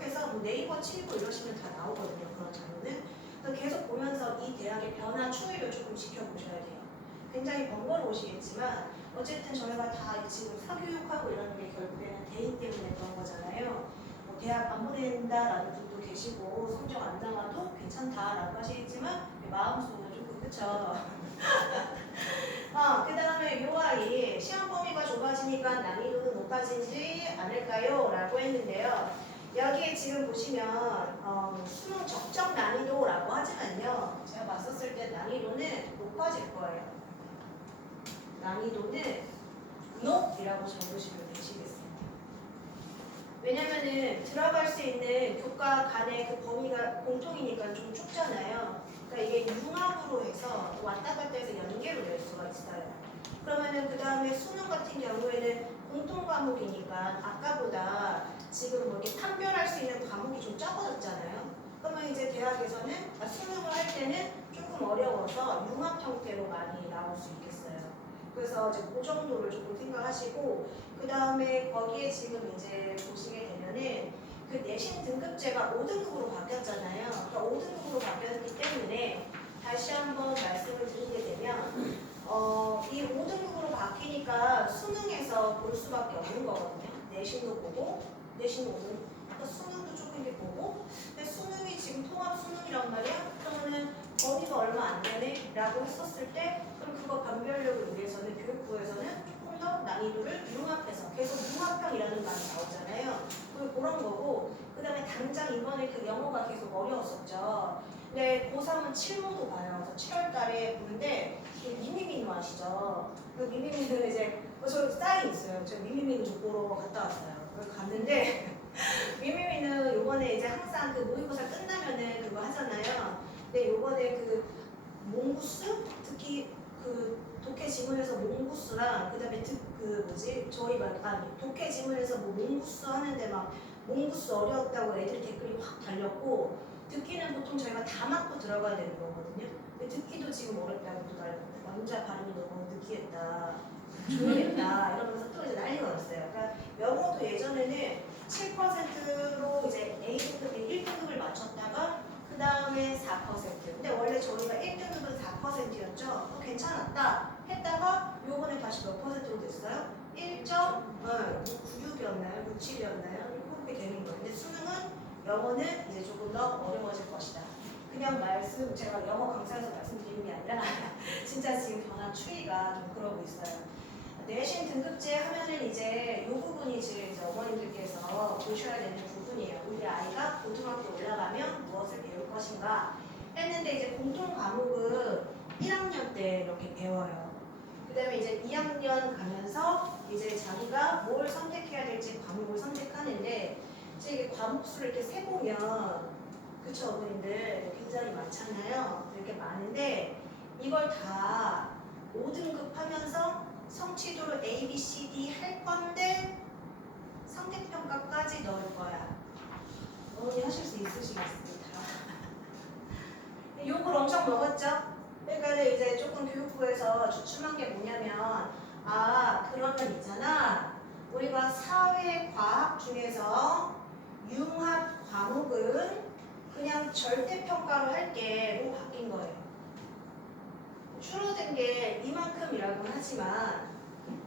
유튜브에서 뭐 네이버 치고 이러시면 다 나오거든요. 그런 자료는. 그래서 계속 보면서 이 대학의 변화 추이를 조금 지켜보셔야 돼요. 굉장히 번거로우시겠지만 어쨌든 저희가 다 지금 사교육하고 이러는 게 결국에는 대인 때문에 그런 거잖아요. 뭐 대학 안 보낸다라는 분도 계시고 성적 안 나와도 괜찮다라고 하시겠지만 마음속은 조금 그쵸. 그 다음에 요 아이 시험 범위가 좁아지니까 난이도는 높아지지 않을까요? 라고 했는데요. 여기에 지금 보시면 수능 적정 난이도라고 하지만요. 제가 봤었을 때 난이도는 높아질 거예요. 난이도는 높이라고 적으시면 되시겠습니다. 왜냐면은 들어갈 수 있는 교과 간의 그 범위가 공통이니까 좀 좁잖아요. 그러니까 이게 융합으로 해서 왔다 갔다 해서 연계로 낼 수가 있어요. 그러면은 그 다음에 수능 같은 경우에는 공통 과목이니까 아까보다 지금 뭐 이렇게 판별할 수 있는 과목이 좀 적어졌잖아요. 그러면 이제 대학에서는 수능을 할 때는 조금 어려워서 융합 형태로 많이 나올 수 있겠어요. 그래서 이제 그 정도를 조금 생각하시고 그 다음에 거기에 지금 이제 보시게 되면은 그 내신 등급제가 5등급으로 바뀌었잖아요. 그러니까 5등급으로 바뀌었기 때문에 다시 한번 말씀을 드리게 되면 이 5등급으로 바뀌니까 수능에서 볼 수밖에 없는 거거든요. 내신도 보고 내신 5등 그러니까 수능도 조금 이렇게 보고 근데 수능이 지금 통합 수능이란 말이야. 그러면은 범위가 얼마 안 되네 라고 했었을 때 그럼 그거 변별력을 위해서는 교육부에서는 조금 더 난이도를 융합해서 계속 융합형이라는 말이 나오잖아요. 그런 거고 그 다음에 당장 이번에 그 영어가 계속 어려웠었죠. 근데 고3은 7모도 봐요. 그래서 7월 달에 보는데 미미미누 아시죠? 그 미미미누 이제 저 사인 있어요. 저 미미미누 보러 갔다 왔어요. 그걸 갔는데 미미미누 요번에 이제 항상 그 모의고사 끝나면은 그거 하잖아요. 근데 요번에 그 몽구스 특히 그 독해 지문에서 몽구스랑 그다음에 그 뭐지 저희가 독해 지문에서 뭐 몽구스 하는데 막 몽구스 어려웠다고 애들 댓글이 확 달렸고 듣기는 보통 저희가 다 맞고 들어가야 되는 거거든요. 근데 듣기도 지금 어렵다고 또 달렸는데 남자 발음이 너무 느끼했다, 조용했다 이러면서 또 이제 난리가 났어요. 그러니까 영어도 예전에는 7%로 이제 A등급이 1등급을 맞췄다가 그 다음에 4%. 근데 원래 저희가 1등급은 4%였죠. 괜찮았다 했다가 요번에 다시 몇 %로 됐어요? 1.96이었나요? 67이었나요? 이렇게 되는 거예요. 근데 수능은 영어는 이제 조금 더 어려워질 것이다. 그냥 제가 영어 강사에서 말씀드리는 게 아니라 진짜 지금 변화 추이가 좀 그러고 있어요. 내신 등급제 하면은 이제 이 부분이 지금 이제 어머님들께서 보셔야 되는 부분이에요. 우리 아이가 고등학교 올라가면 무엇을 배울 것인가 했는데 이제 공통 과목은 1학년 때 이렇게 배워요. 그 다음에 이제 2학년 가면서 이제 자기가 뭘 선택해야 될지 과목을 선택하는데 이제 과목 수를 이렇게 세보면 그쵸 어머님들 굉장히 많잖아요. 이렇게 많은데 이걸 다 5등급 하면서 성취도를 A, B, C, D 할 건데 상대평가까지 넣을 거야. 어머니 하실 수 있으시겠습니다. 욕을 엄청 먹었죠? 그러니까 이제 조금 교육부에서 주춤한 게 뭐냐면 그러면 있잖아. 우리가 사회과학 중에서 융합 과목은 그냥 절대평가로 할게로 바뀐 거예요. 줄어든 게 이만큼이라고 하지만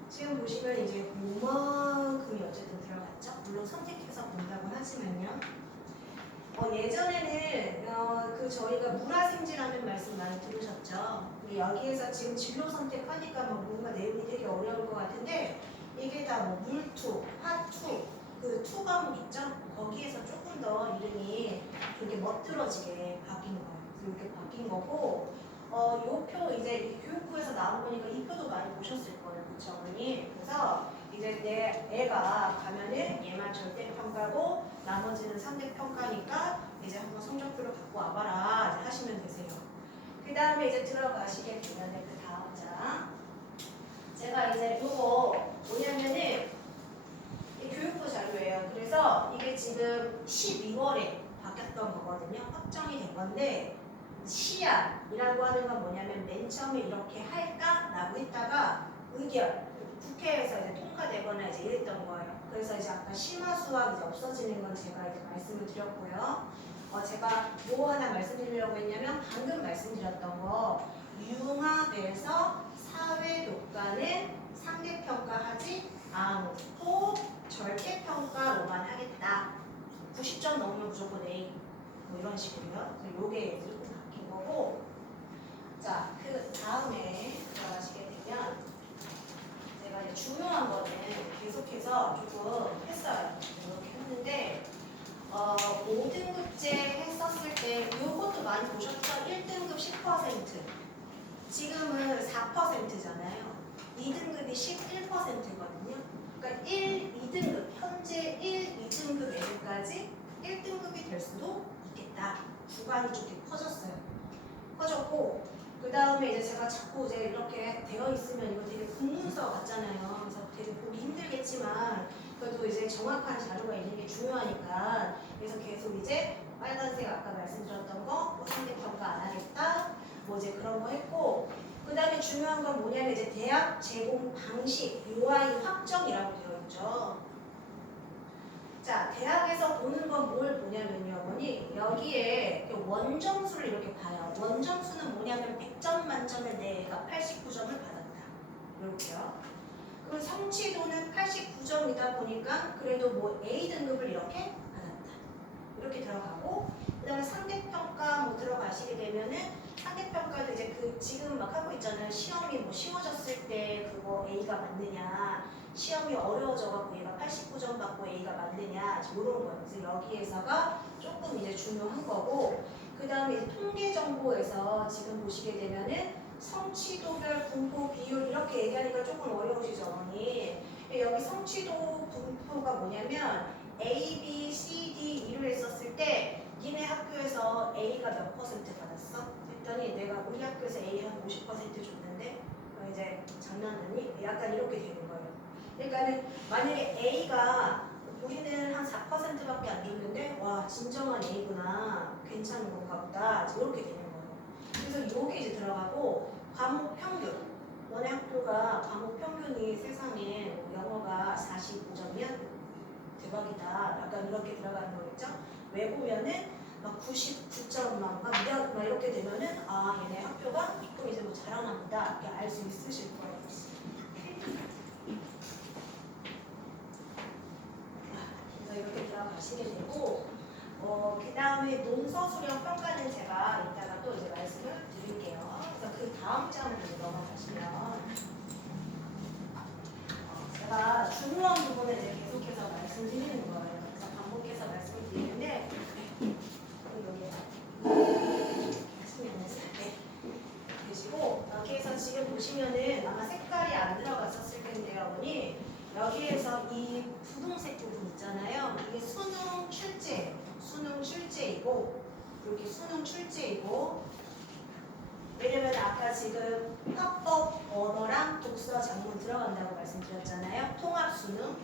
지금 보시면 이제 요만큼이 어쨌든 들어갔죠? 물론 선택해서 본다고 하지만요. 예전에는 그 저희가 물화생지라는 말씀 많이 들으셨죠? 근데 여기에서 지금 진로 선택하니까 뭐 뭔가 내용이 되게 어려울 것 같은데 이게 다 뭐 물투, 화투, 그 투 과목 있죠? 거기에서 조금 더 이름이 이렇게 멋들어지게 바뀐 거예요. 이렇게 바뀐 거고 요 표 이제 교육부에서 나온 거니까 이 표도 많이 보셨을 거예요. 그쵸, 어머니? 그래서 이제 내 애가 가면은 얘만 절대평가고 나머지는 상대평가니까 이제 한번 성적표를 갖고 와봐라 이제 하시면 되세요. 그 다음에 이제 들어가시게 되면은 그 다음 장 제가 이제 요거 뭐냐면은 교육부 자료예요. 그래서 이게 지금 12월에 바뀌었던 거거든요. 확정이 된 건데 시안이라고 하는 건 뭐냐면 맨 처음에 이렇게 할까? 라고 했다가 의결 국회에서 이제 통과되거나 이제 이랬던 거예요. 그래서 이제 아까 심화 수학 이제 없어지는 건 제가 이제 말씀을 드렸고요. 제가 뭐 하나 말씀드리려고 했냐면 방금 말씀드렸던 거 융합에서 사회 교과는 상대평가하지 않고 절대평가로만 하겠다. 90점 넘으면 무조건 A 뭐 이런 식으로요. 그래서 요게 조금 바뀐 거고 자, 그 다음에 들어가시게 되면 제가 이제 중요한 거는 계속해서 조금 했어요. 이렇게 했는데 5등급제 했었을 때 요것도 많이 보셨죠? 1등급 10% 지금은 4%잖아요. 2등급이 11%거든요. 그러니까 2등급 현재 2등급 애들까지 1등급이 될 수도 있겠다. 구간이 좀 커졌어요. 커졌고 그 다음에 이제 제가 자꾸 이제 이렇게 되어 있으면 이거 되게 공문서 같잖아요. 그래서 되게 보기 힘들겠지만 그래도 이제 정확한 자료가 있는 게 중요하니까 그래서 계속 이제 빨간색 아까 말씀드렸던 거뭐 상대평가 안 하겠다 뭐 이제 그런 거 했고 그 다음에 중요한 건 뭐냐면 이제 대학 제공 방식 UI 확정이라고 되어 있죠. 자, 대학에서 보는 건 뭘 보냐면요, 어머니 여기에 원점수를 이렇게 봐요. 원점수는 뭐냐면 100점 만점에 내가 89점을 받았다. 이렇게요. 그리고 성취도는 89점이다 보니까 그래도 뭐 A 등급을 이렇게 받았다. 이렇게 들어가고 그 다음에 상대평가 뭐 들어가시게 되면은 상대평가도 이제 그 지금 막 하고 있잖아요. 시험이 뭐 쉬워졌을 때 그거 A가 맞느냐 시험이 어려워져갖고 얘가 89점 받고 A가 맞느냐 이런 거예요. 그래서 여기에서가 조금 이제 중요한 거고 그 다음에 이제 통계 정보에서 지금 보시게 되면은 성취도별 분포 비율 이렇게 얘기하니까 조금 어려우시죠, 어머니? 여기 성취도 분포가 뭐냐면 A, B, C, D 이를 했었을 때 니네 학교에서 A가 몇 퍼센트 받았어? 했더니 내가 우리 학교에서 A 한 50% 줬는데 이제 장난하니? 약간 이렇게 되는 거예요. 그러니까는 만약에 A가 우리는 한 4%밖에 안 줬는데 와 진정한 A구나 괜찮은 건가 보다 이렇게 되는 거예요. 그래서 요게 이제 들어가고 과목 평균 너네 학교가 과목 평균이 세상에 영어가 45점이면 대박이다 약간 이렇게 들어가는 거겠죠. 왜 보면은 막 99점 막 이렇게 되면은 아 얘네 학교가 조금 이제 뭐 잘하나 보다 이렇게 알 수 있으실 거예요. 이렇게 들어가시게 되고 그 다음에 논서 수령 평가는 제가 이따가 또 이제 말씀을 드릴게요. 그래서 그 다음 장으로 넘어가시면 제가 중요한 부분을 이제 계속해서 말씀드리는 거예요. 그래서 반복해서 말씀을 드리는데 여기 하시면은 되시고 여기에서 지금 보시면은 아마 색깔이 안 들어갔었을 텐데요, 어머니. 여기에서 이 분홍색 부분 있잖아요. 이게 수능 출제이고 여기 수능 출제이고 왜냐면 아까 지금 화법 언어랑 독서 작문 들어간다고 말씀드렸잖아요. 통합 수능.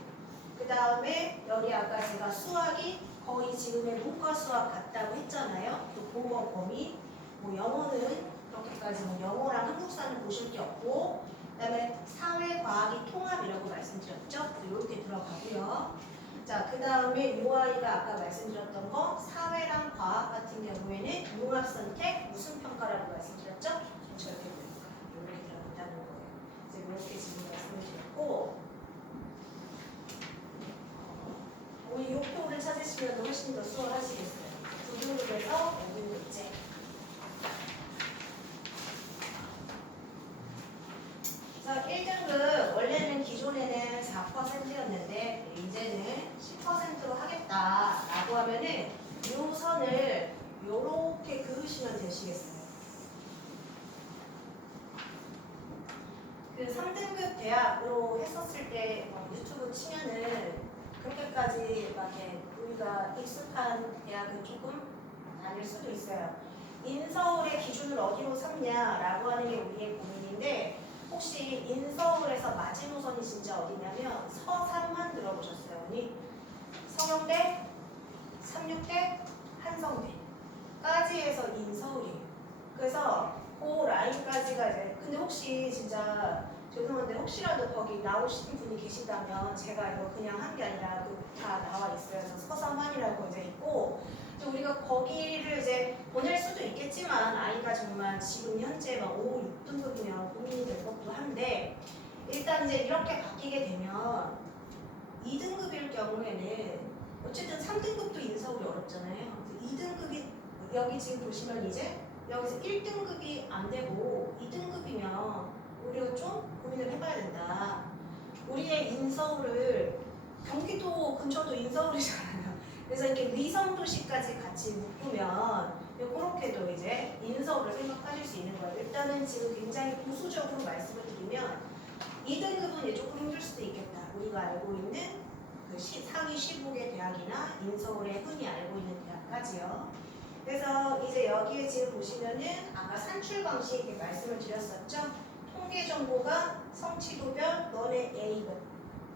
그 다음에 여기 아까 제가 수학이 거의 지금의 문과 수학 같다고 했잖아요. 또 공부 범위. 뭐 영어는 그렇게까지 뭐 영어랑 한국사는 보실 게 없고 그다음에 사회과학이 통합이라고 말씀드렸죠. 이렇게 들어가고요. 자, 그 다음에 요 아이가 아까 말씀드렸던 거 사회랑 과학 같은 경우에는 융합 선택 무슨 평가라고 말씀드렸죠? 절대 평가 이렇게 들어간다는 거예요. 이제 이렇게 지금 말씀을 드렸고 우리 욕표를 찾으시면 훨씬 더 수월하시겠어요. 9등급에서 5등급제. 자, 1등급 원래는 기존에는 4%였는데 이제는 10%로 하겠다라고 하면은 이 선을 이렇게 그으시면 되시겠어요. 그 3등급 대학으로 했었을 때 유튜브 치면은 그렇게까지 막 우리가 익숙한 대학은 조금 아닐 수도 있어요. 인서울의 기준을 어디로 삼냐라고 하는 게 우리의 고민인데 혹시 인서울에서 마지노선이 진짜 어디냐면 서산만 들어보셨어요? 언니? 서영대, 삼육대, 한성대까지 해서 인서울이에요. 그래서 그 라인까지가 이제 근데 혹시 진짜 죄송한데 혹시라도 거기 나오시는 분이 계시다면 제가 이거 그냥 한 게 아니라 다 나와 있어요. 그래서 서사만이라고 이제 있고 또 우리가 거기를 이제 보낼 수도 있겠지만 아이가 정말 지금 현재 막 5, 6등급이면 고민이 될 것도 한데 일단 이제 이렇게 바뀌게 되면 2등급일 경우에는 어쨌든 3등급도 인서울이 어렵잖아요. 2등급이 여기 지금 보시면 이제 여기서 1등급이 안 되고 2등급이면 우리가 좀 고민을 해봐야 된다. 우리의 인서울을 경기도 근처도 인서울이잖아요. 그래서 이렇게 위성도시까지 같이 묶으면 그렇게도 이제 인서울을 생각하실 수 있는 거예요. 일단은 지금 굉장히 보수적으로 말씀을 드리면 2등급은 이제 조금 힘들 수도 있겠다. 우리가 알고 있는 그 상위 15개 대학이나 인서울에 흔히 알고 있는 대학까지요. 그래서 이제 여기에 지금 보시면은 아까 산출 방식 이렇게 말씀을 드렸었죠. 통계 정보가 성취도별 너네 A 몇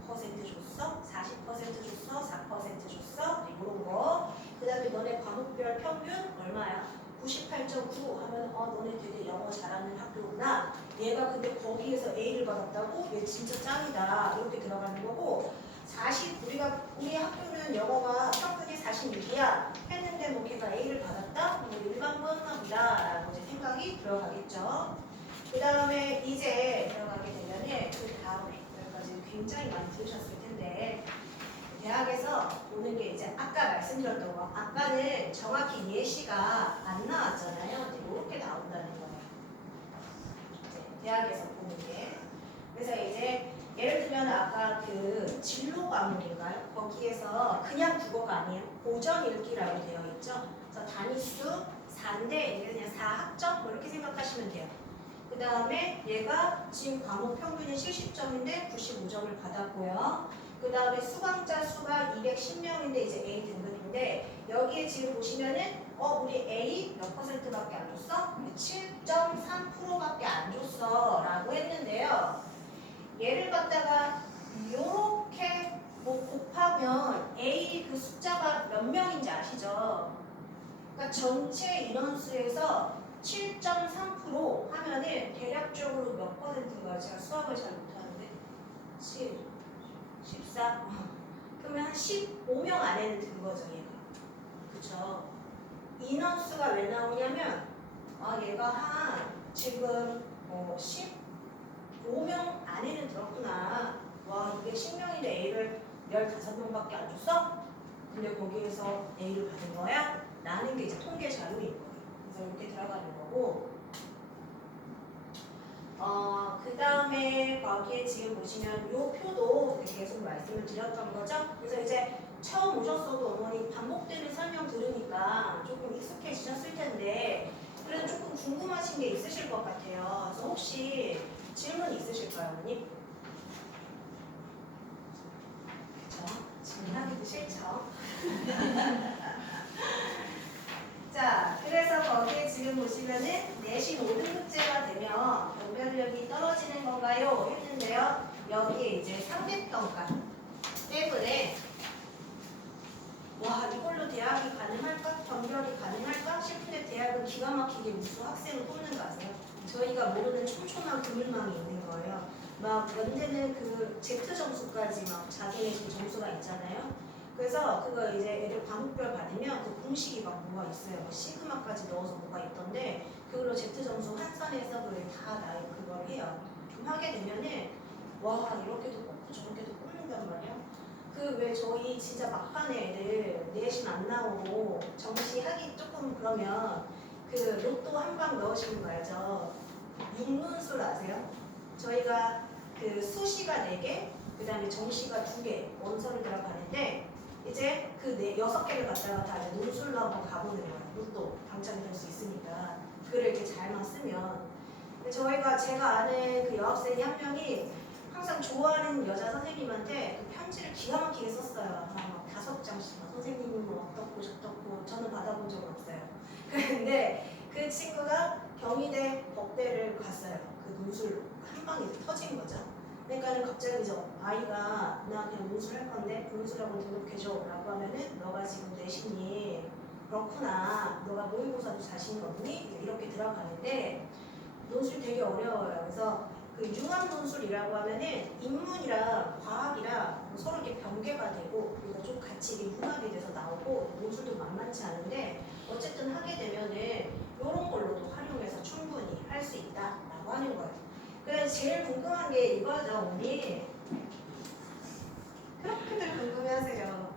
퍼센트 줬어? 40% 줬어? 4% 줬어? 이런 거. 그 다음에 너네 과목별 평균 얼마야? 98.9 하면 너네 되게 영어 잘하는 학교구나. 얘가 근데 거기에서 A를 받았다고? 얘 진짜 짱이다. 이렇게 들어가는 거고 우리 학교는 영어가 평균이 46이야 했는데 뭐 걔가 A를 받았다? 뭐 일반고였나 보다 라고 이제 생각이 들어가겠죠. 그 다음에 이제 들어가게 되면은 그 다음에 여기까지 굉장히 많이 들으셨을 텐데 대학에서 보는 게 이제 아까 말씀드렸던 거 아까는 정확히 예시가 안 나왔잖아요. 이렇게 나온다는 거예요. 대학에서 보는 게. 그래서 이제 예를 들면 아까 그 진로 과목인가요? 거기에서 그냥 국어가 아니에요. 고전 읽기라고 되어 있죠. 그래서 단위수 4인데 그냥 4학점 뭐 이렇게 생각하시면 돼요. 그 다음에 얘가 지금 과목 평균이 70점인데 95점을 받았고요. 그 다음에 수강자 수가 210명인데 이제 A 등급인데 여기에 지금 보시면은 우리 A 몇 퍼센트밖에 안 줬어? 7.3%밖에 안 줬어 라고 했는데요. 얘를 갖다가 이렇게 뭐 곱하면 A 그 숫자가 몇 명인지 아시죠? 그러니까 전체 인원수에서 7.3% 하면은 대략적으로 몇 퍼센트인가요? 제가 수학을 잘 못하는데 7, 14 그러면 한 15명 안에는 든 거죠 얘가. 그쵸? 인원수가 왜 나오냐면 얘가 한 지금 15명 안에는 들었구나. 와 이게 10명인데 A를 15명밖에 안 줬어? 근데 거기에서 A를 받은 거야? 라는 게 이제 통계 자료인 거예요. 그래서 이렇게 들어가는 거고 그 다음에 거기에 지금 보시면 이 표도 계속 말씀을 드렸던 거죠. 그래서 이제 처음 오셨어도 어머니 반복되는 설명 들으니까 조금 익숙해지셨을 텐데 그래도 조금 궁금하신 게 있으실 것 같아요. 그래서 혹시 질문 있으실까요, 어머니? 그렇죠? 질문하기도 싫죠. 자, 그래서 거기에 지금 보시면은 내신 5등급제가 되면 변별력이 떨어지는 건가요? 했는데요. 여기에 이제 상대평가 때문에 와 이걸로 대학이 가능할까? 변별이 가능할까? 싶은데 대학은 기가 막히게 무슨 학생을 뽑는 거 아세요? 저희가 모르는 촘촘한 그물망이 있는 거예요. 막 연대는 그 Z 점수까지 막 자기 내신 점수가 있잖아요. 그래서 그거 이제 애들 과목별 받으면 그 공식이 막 뭐가 있어요. 뭐 시그마까지 넣어서 뭐가 있던데 그걸로 Z 점수 환산해서 그걸 다 나의 그걸 해요. 좀 하게 되면은 와 이렇게도 뽑고 저렇게도 뽑는단 말이야. 그 왜 저희 진짜 막판에 애들 내신 안 나오고 정시하기 조금 그러면 그 로또 한 방 넣으시는 거 알죠? 육문술 아세요? 저희가 그 수시가 4개, 그 다음에 정시가 2개 원서를 들어가는데 이제 그 6개를 갖다가 다 이제 논술로 한번 가보는 거예요. 로또 당첨이 될 수 있으니까 글을 이렇게 잘만 쓰면 제가 아는 그 여학생이 한 명이 항상 좋아하는 여자 선생님한테 그 편지를 기가 막히게 썼어요. 막 5장씩 선생님은 뭐 어떻고 저떻고 저는 받아본 적은 없어요. 근데 그 친구가 경희대 법대를 갔어요. 그 논술 한 방에 터진 거죠. 그러니까는 갑자기 이제 아이가 나 그냥 논술 할 건데 논술하고 등록해줘 라고 하면은 너가 지금 내신이 그렇구나. 너가 모의고사도 자신이 없니? 이렇게 들어가는데 논술 되게 어려워요. 그래서 그 융합 논술이라고 하면은 인문이랑 과학이랑 서로 이렇게 병개가 되고 그리고 좀 같이 이게 융합이 돼서 나오고 논술도 만만치 않은데 어쨌든 하게 되면은 이런 걸로도 활용해서 충분히 할 수 있다라고 하는 거예요. 그래서 제일 궁금한 게 이거죠, 언니. 그렇게들 궁금해하세요.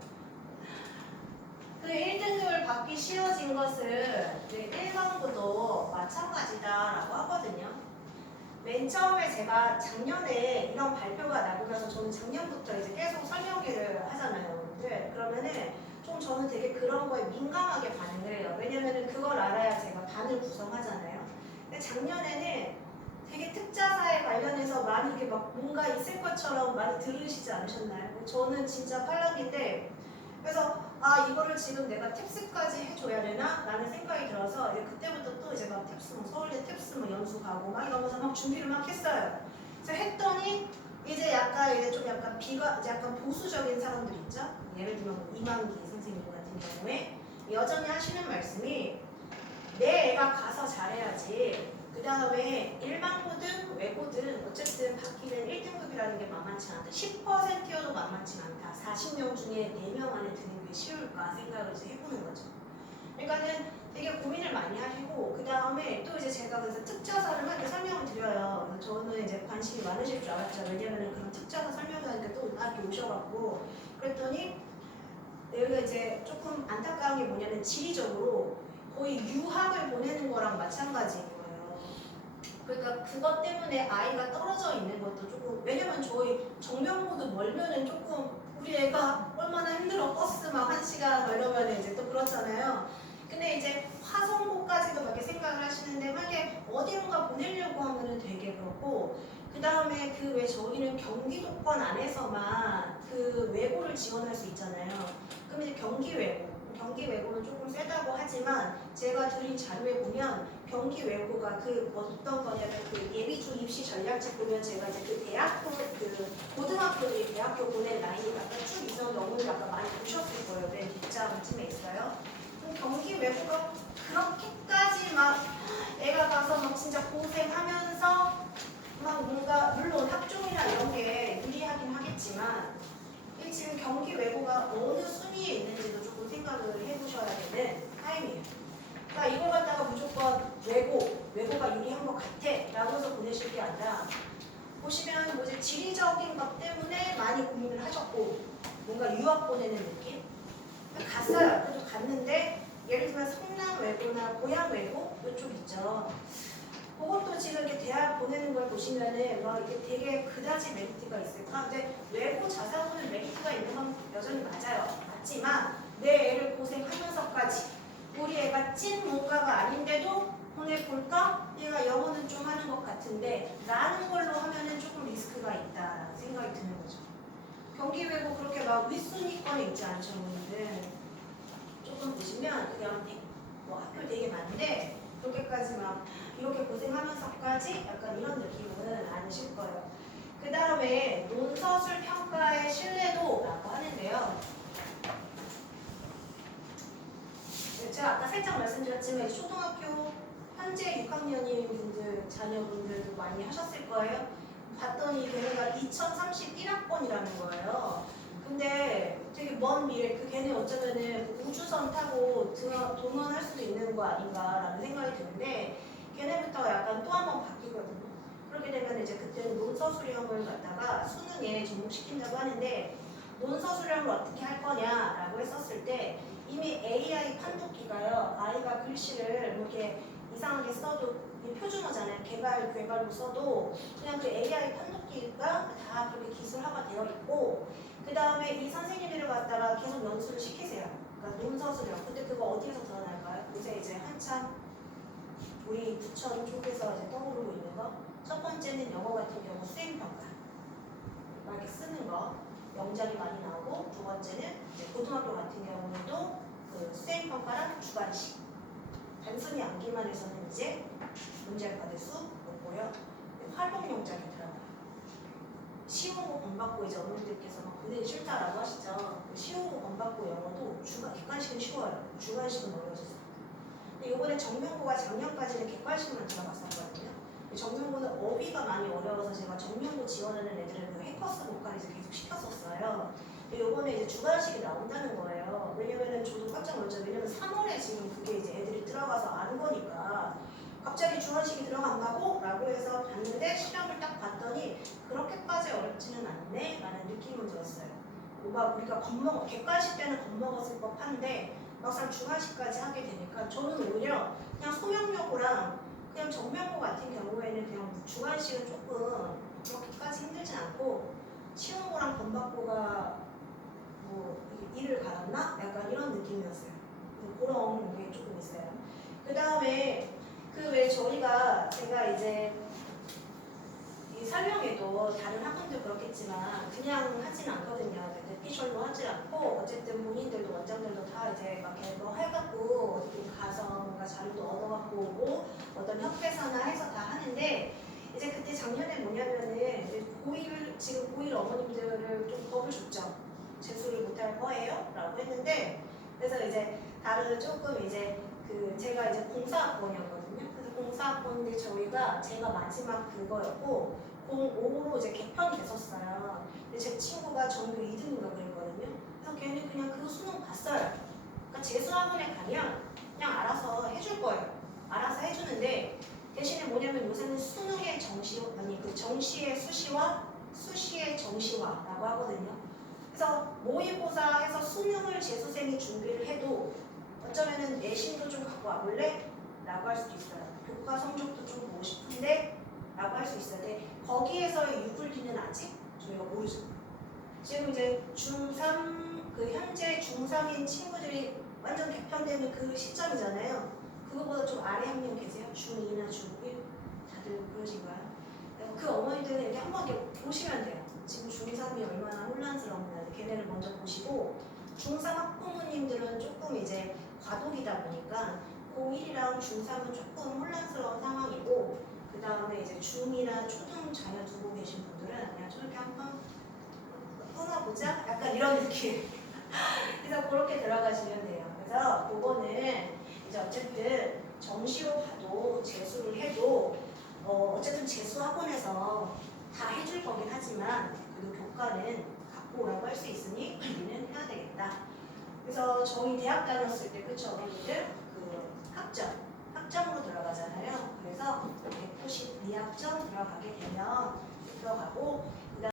그 1등급을 받기 쉬워진 것은 이제 1번부도 마찬가지다라고 하거든요. 맨 처음에 제가 작년에 이런 발표가 나고 나서 저는 작년부터 이제 계속 설명회를 하잖아요. 그러면은 좀 저는 되게 그런 거에 민감하게 반응을 해요. 왜냐면은 그걸 알아야 제가 반을 구성하잖아요. 근데 작년에는 되게 특자사에 관련해서 많이 이렇게 막 뭔가 있을 것처럼 많이 들으시지 않으셨나요? 저는 진짜 8학기 때 그래서 아 이거를 지금 내가 탭스까지 해줘야 되나? 라는 생각이 들어서 이제 그때부터 또 이제 막 탭스 뭐 서울대 탭스 뭐 연수 가고 막 이러면서 막 준비를 막 했어요. 그래서 했더니 이제 약간 이제 좀 약간 비가 이제 약간 보수적인 사람들 있죠? 예를 들면 뭐 이만기 선생님 같은 경우에 여전히 하시는 말씀이 내 애가 가서 잘해야지. 그 다음에 일반고든 외고든 어쨌든 받기는 1등급이라는 게 만만치 않다. 10%여도 만만치 않다. 40명 중에 4명 안에 드는 게 쉬울까 생각을 이제 해보는 거죠. 그러니까는 되게 고민을 많이 하시고 그 다음에 또 이제 제가 그래서 특자사를 하게 설명을 드려요. 그래서 저는 이제 관심이 많으실 줄 알았죠. 왜냐면은 그런 특자사 설명하니까 또 이렇게 오셔갖고 그랬더니 여기가 이제 조금 안타까운 게 뭐냐면 지리적으로 거의 유학을 보내는 거랑 마찬가지인 거예요. 그러니까 그것 때문에 아이가 떨어져 있는 것도 조금 왜냐면 저희 정명고도 멀면은 조금 우리 애가 얼마나 힘들어 버스 막 1시간 이러면 이제 또 그렇잖아요. 근데 이제 화성고까지도 그렇게 생각을 하시는데 만약에 어디론가 보내려고 하면은 되게 그렇고 그 다음에 그 왜 저희는 경기도권 안에서만 그 외고를 지원할 수 있잖아요. 그럼 이제 경기 외고는 조금 세다고 하지만 제가 드린 자료에 보면 경기 외고가 그 어떤 거냐면 그 예비조 입시 전략책 보면 제가 이제 그 대학교 그 고등학교들이 대학교 보낸 라인이 약간 쭉 있었는데 어머니 아까 많이 보셨을 거예요. 맨 뒷장쯤에 있어요. 그럼 경기 외고가 그렇게까지 막 애가 가서 막 진짜 고생하면서 막 뭔가 물론 학종이나 이런 게 유리하긴 하겠지만 이 지금 경기 외고가 어느 순위에 있는지도 조금 생각을 해보셔야 되는 타임이에요. 그러니까 이걸 갖다가 무조건 외고가 유리한 것 같아 라고 해서 보내실 게 아니라 보시면 뭐지 지리적인 것 때문에 많이 고민을 하셨고 뭔가 유학 보내는 느낌? 갔어요. 그래도 갔는데 예를 들면 성남 외고나 고향 외고 이쪽 있죠. 그것도 지금 이렇게 대학 보내는 걸 보시면은 막 이게 되게 그다지 메리트가 있을까? 근데 외고 자사고는 메리트가 있는 건 여전히 맞아요. 맞지만 내 애를 고생하면서까지 우리 애가 찐 문과가 아닌데도 보내볼까? 얘가 영어는 좀 하는 것 같은데 라는 걸로 하면은 조금 리스크가 있다라는 생각이 드는 거죠. 경기 외고 그렇게 막 윗순위권에 있지 않죠, 여러분들. 조금 보시면 그냥 뭐 학교 되게 많은데 그렇게까지 막 이렇게 고생하면서까지 약간 이런 느낌은 아니실 거예요. 그 다음에 논서술 평가의 신뢰도라고 하는데요. 제가 아까 살짝 말씀드렸지만 초등학교 현재 6학년인 분들, 자녀분들도 많이 하셨을 거예요. 봤더니 걔네가 2031학번이라는 거예요. 근데 되게 먼 미래, 그 걔네 어쩌면은 우주선 타고 동원할 수도 있는 거 아닌가라는 생각이 드는데 걔네부터 약간 또 한 번 바뀌거든요. 그렇게 되면 이제 그때는 논서 수령을 갖다가 수능에 접목시킨다고 하는데 논서 수령을 어떻게 할 거냐라고 했었을 때 이미 AI 판독기가요. 아이가 글씨를 뭐 이렇게 이상하게 써도 표준어잖아요. 개발로 써도 그냥 그 AI 판독기가 다 그렇게 기술화가 되어 있고 그 다음에 이 선생님들을 갖다가 계속 연수를 시키세요. 그러니까 논서 수령. 근데 그거 어디에서 드러날까요? 요새 이제 한참 우리 부천 쪽에서 이제 떠오르고 있는 거. 첫 번째는 영어 같은 경우 수행평가. 막 이렇게 쓰는 거. 영작이 많이 나오고 두 번째는 이제 고등학교 같은 경우도 그 수행평가랑 주관식. 단순히 암기만 해서는 이제 문제를 받을 수 없고요. 활동 영작이 들어가요. 쉬운 거 본받고 이제 어머니들께서 막 보내기 싫다라고 하시죠. 쉬운 거 본받고 영어도 객관식은 쉬워요. 주관식은 어려워졌어요. 근데 이번에 정명고가 작년까지는 객관식만 들어갔었거든요. 정명고는 어휘가 많이 어려워서 제가 정명고 지원하는 애들은 그 해커스 복까지 계속 시켰었어요. 근데 요번에 이제 주관식이 나온다는 거예요. 왜냐면은 저도 깜짝 놀랐죠. 왜냐면 3월에 지금 그게 이제 애들이 들어가서 아는 거니까 갑자기 주관식이 들어간다고? 라고 해서 봤는데 시험을 딱 봤더니 그렇게까지 어렵지는 않네? 라는 느낌은 들었어요. 뭔가 우리가 객관식 때는 겁먹었을 법한데 막상 주관식까지 하게 되니까 저는 오히려 그냥 소명여고랑 그냥 정명고 같은 경우에는 그냥 주관식은 조금 그렇게까지 힘들진 않고 치용고랑 범박고가 뭐 이를 갈았나? 약간 이런 느낌이었어요. 그런 게 조금 있어요. 그 다음에 그 외에 제가 이제 이 설명에도 다른 학원도 그렇겠지만 그냥 하진 않거든요. 대피셜로 하지 않고 어쨌든 본인들도 원장들도 다 이제 막 이렇게 뭐 해갖고 어디 가서 뭔가 자료도 얻어갖고 오고 어떤 협회사나 해서 다 하는데 이제 그때 작년에 뭐냐면은 이제 지금 고1 어머님들을 좀 겁을 줬죠. 재수를 못할 거예요? 라고 했는데 그래서 이제 다른 조금 이제 제가 이제 공사학번이었거든요. 그래서 공사학번인데 제가 마지막 그거였고 05로 이제 개편이 됐었어요. 근데 제 친구가 전교 2등인가 그랬거든요. 그래서 걔는 그냥 그 수능 봤어요. 그러니까 재수학원에 가면 그냥 알아서 해줄 거예요. 알아서 해주는데 대신에 뭐냐면 요새는 수능의 정시의 수시와 수시의 정시화라고 하거든요. 그래서 모의고사 해서 수능을 재수생이 준비를 해도 어쩌면은 내신도 좀 갖고 와볼래? 라고 할 수도 있어요. 교과 성적도 좀 보고 싶은데? 라고 할 수 있어요. 근데 거기에서의 유불기는 아직 저희가 모르죠. 지금 이제 중3, 현재 중3인 친구들이 완전 개편되는 그 시점이잖아요. 그거보다 좀 아래 학년 계세요? 중2나 중1? 다들 그러신가요? 그 어머니들은 이렇게 한번 이렇게 보시면 돼요. 지금 중3이 얼마나 혼란스러운가 걔네를 먼저 보시고 중3 학부모님들은 조금 이제 과도기다 보니까 고1이랑 중3은 조금 혼란스러운 상황이고 그 다음에 이제 중2나 초등 자녀 두고 계신 분들은 그냥 저렇게 한번 끊어보자? 약간 이런 느낌. 그래서 그렇게 들어가시면 돼요. 그래서 그거는 이제 어쨌든 정시로 봐도 재수를 해도 어쨌든 재수 학원에서 다 해줄 거긴 하지만 그래도 교과는 갖고 오라고 할 수 있으니 우리는 해야 되겠다. 그래서 저희 대학 다녔을 때 그쵸 어린이들 학점으로 들어가잖아요. 그래서 192학점 들어가게 되면 들어가고